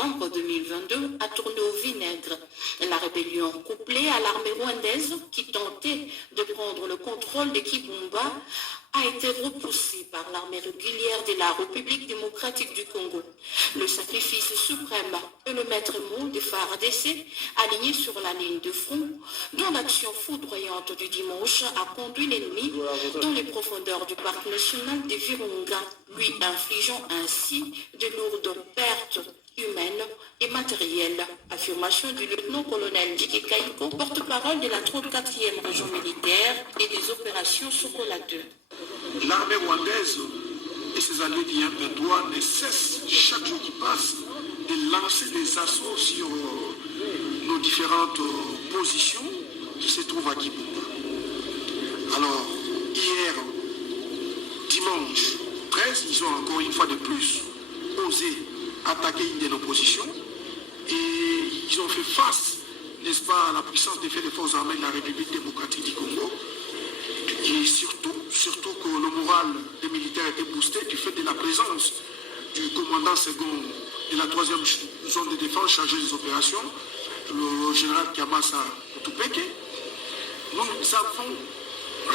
novembre 2022 a tourné au vinaigre. La rébellion couplée à l'armée rwandaise qui tentait de prendre le contrôle de Kibumba a été repoussée par l'armée régulière de la République démocratique du Congo. Le sacrifice suprême et le maître mot des FARDC alignés sur la ligne de front, dont l'action foudroyante du dimanche a conduit l'ennemi dans les profondeurs du parc national de Virunga, lui infligeant ainsi de lourdes pertes humaines et matérielles. Affirmation du lieutenant-colonel Djike Kaiko, porte-parole de la 34e région militaire et des opérations Sokola 2. L'armée rwandaise et ses alliés du M23 ne cessent chaque jour qui passe de lancer des assauts sur nos différentes positions qui se trouvent à Kibumba. Alors, hier, dimanche 13, ils ont encore une fois de plus osé attaquer une de nos positions et ils ont fait face, n'est-ce pas, à la puissance des faits des forces armées de la République démocratique du Congo. Et surtout que le moral des militaires était boosté du fait de la présence du commandant second de la 3e zone de défense chargé des opérations, le général Kiamasa Tupeke. Nous avons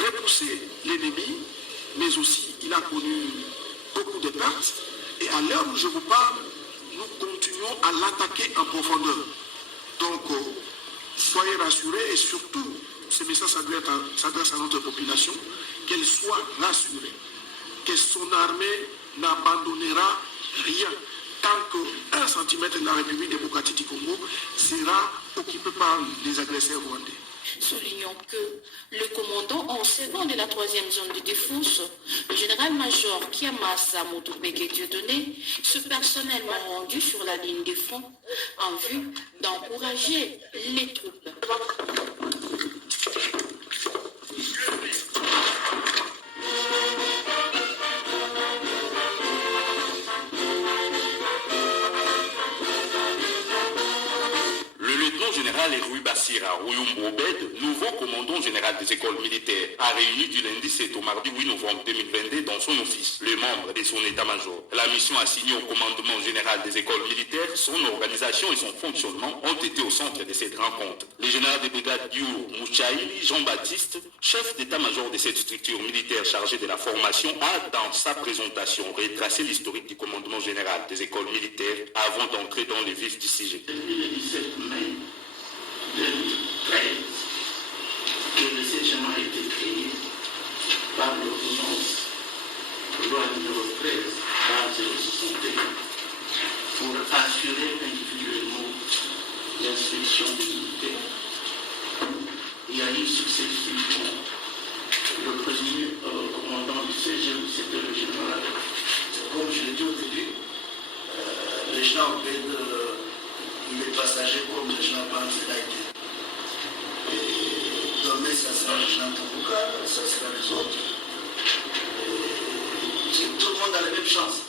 repoussé l'ennemi, mais aussi il a connu beaucoup de pertes. Et à l'heure où je vous parle, nous continuons à l'attaquer en profondeur. Donc, soyez rassurés et surtout, ce message s'adresse à notre population, qu'elle soit rassurée, que son armée n'abandonnera rien tant qu'un centimètre de la République démocratique du Congo sera occupé par les agresseurs rwandais. Soulignons que le commandant en second de la 3e zone de défense, le général-major Kiamasa Motupeke Dieudonné, se personnellement rendu sur la ligne de front en vue d'encourager les troupes. Général Rui Bassira Ruyumbu Obed, nouveau commandant général des écoles militaires, a réuni du lundi 7 au mardi 8 novembre 2022 dans son office les membres de son état-major. La mission assignée au commandement général des écoles militaires, son organisation et son fonctionnement ont été au centre de cette rencontre. Le général de brigade Diour Mouchaïli Jean-Baptiste, chef d'état-major de cette structure militaire chargée de la formation, a dans sa présentation retracé l'historique du commandement général des écoles militaires avant d'entrer dans le vif du sujet. Le 17 mai 2013, que le CGM a été créé par l'ordonnance loi numéro 13 par 061 pour assurer individuellement l'inspection des militaires. Il y a eu successivement le premier commandant du CGM, c'était le général. Comme je l'ai dit au début, le général il est passager comme le général Banzela était. Et demain, ça sera le général Tambuka, ça sera les autres. Et tout le monde a la même chance.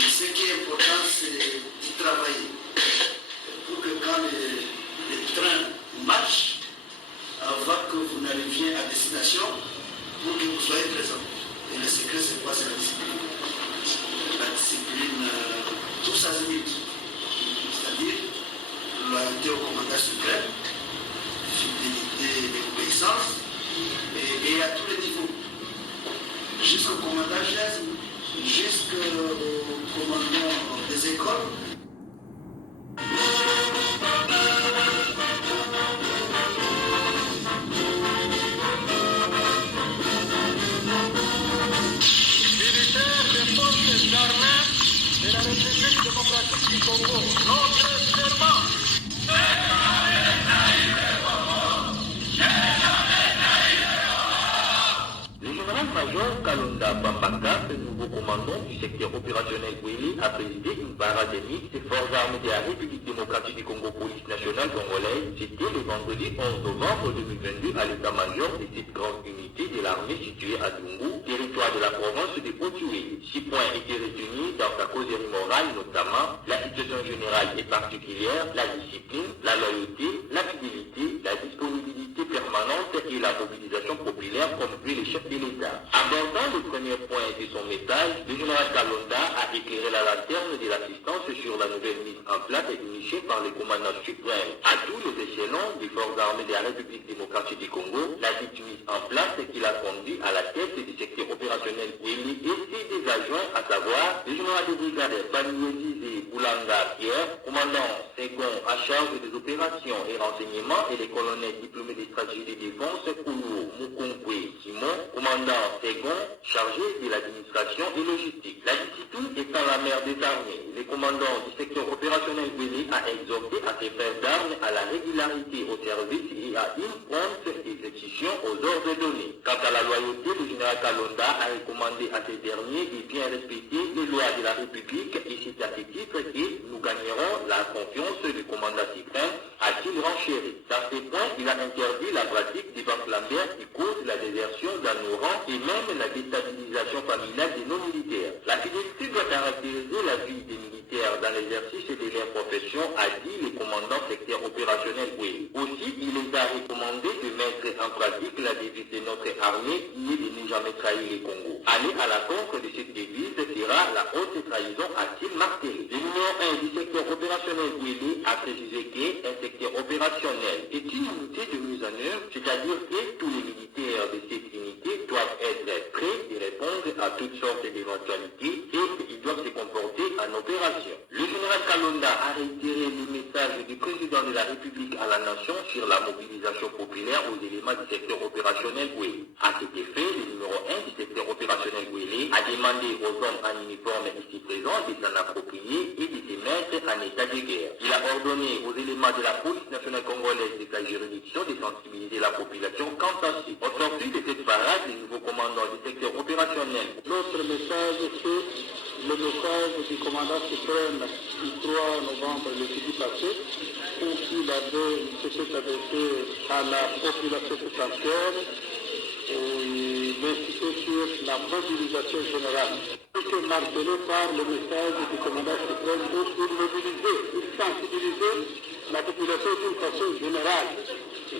Ce qui est important, c'est d'y travailler. Pour que quand les trains marchent, avant que vous n'arriviez à destination, pour que vous soyez présents. Et le secret, c'est quoi? C'est la discipline. La discipline, tout ça, c'est vite. C'est-à-dire loyauté au commandant suprême, fidélité et obéissance, et à tous les niveaux. Jusqu'au commandant chef, jusqu'au commandant des écoles. Militaires des forces armées de la République démocratique du Congo, notre serment. Le général-major Kalonda Bambaka, le nouveau commandant du secteur opérationnel Wili, a présidé une parade mixte des forces armées de la République démocratique du Congo Police nationale congolaise. C'était le vendredi 11 novembre 2022 à l'état-major de cette grande unité de l'armée située à Dungu, territoire de la province de Haut-Uele. 6 points étaient retenus dans sa causerie morale, notamment la situation générale et particulière, la discipline, la loyauté, la fidélité, la disponibilité permanente et la mobilisation populaire comme veut le chef de l'État. Abordant le premier point de son message, le général Kalonda a éclairé la lanterne de l'assistance sur la nouvelle mise en place initiée par le commandant suprême à tous les échelons des forces armées de la République démocratique du Congo, la dite mise en place qu'il a conduit à la tête du secteur opérationnel Wili et ses adjoints, à savoir le général de brigade Baniézizé Boulanga Pierre, commandant second à charge des opérations et renseignements, et les colonels diplômés de stratégie de défense Koulou Mukunkwe Simon, commandant second chargé de l'administration et logistique. La discipline étant la mère des armées, le commandant du secteur opérationnel Wili a exhorté à ses frères d'armes à la régularité au service et à une prompte exécution aux ordres donnés. Quant à la loyauté, le général Kalonda a recommandé à ces derniers de bien respecter les lois de la République, et c'est à ce titre que nous gagnerons la confiance du commandant suprême, a-t-il renchéri. Dans ces points, il a interdit la pratique des banques Lambert qui cause la désertion dans nos rangs et même la déstabilisation familiale de nos militaires. La fidélité doit caractériser la vie des militaires dans l'exercice de leur profession, a dit le commandant secteur opérationnel Wili. Aussi, il est à recommander de mettre en pratique la devise de notre armée qui est de ne jamais trahir le Congo. Aller à la contre de cette devise sera la haute trahison, a-t-il martelé. Le numéro 1 du secteur opérationnel Wili a précisé qu'un secteur opérationnel est une unité de mise en œuvre, c'est-à-dire que tous les militaires de cette unité doivent être prêts et répondre à toutes sortes d'éventualités et ils doivent se comporter en opération. Le général Kalonda a réitéré le message du président de la République à la nation sur la mobilisation populaire aux éléments du secteur opérationnel Wili. À cet effet, le numéro 1 du secteur opérationnel Wili a demandé aux hommes en uniforme ici présents de s'en approprier et de se mettre en état de guerre. Il a ordonné aux éléments de la police nationale congolaise de sa juridiction de sensibiliser la population quant à ce. Au sortir de cette parade, le nouveau commandant du secteur opérationnel. Notre message, c'est le message du commandant suprême du 3 novembre le jeudi passé, où il avait s'était adressé à la population tout entière, où il insistait sur la mobilisation générale. C'est martelé par le message du commandant suprême pour mobiliser, pour sensibiliser la population d'une façon générale,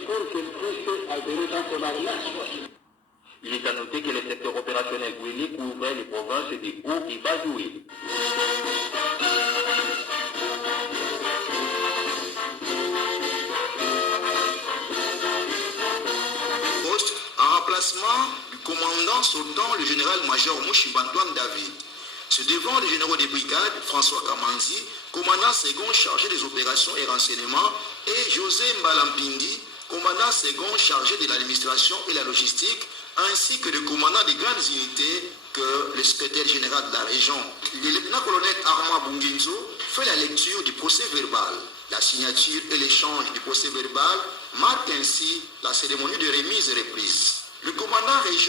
pour qu'elle puisse adhérer dans son armée. Il est à noter que le secteur opérationnel Wili couvrait les provinces de Haut et Bas-Wili. En remplacement du commandant sortant, le général-major Mouchimba Antoine David. Se devant le généraux des brigades, François Kamanzi, commandant second chargé des opérations et renseignements, et José Mbalampindi, commandant second chargé de l'administration et la logistique, ainsi que le commandant des grandes unités que le secrétaire général de la région. Le lieutenant-colonel Armand Bunginzo fait la lecture du procès verbal. La signature et l'échange du procès verbal marquent ainsi la cérémonie de remise et reprise. Le commandant région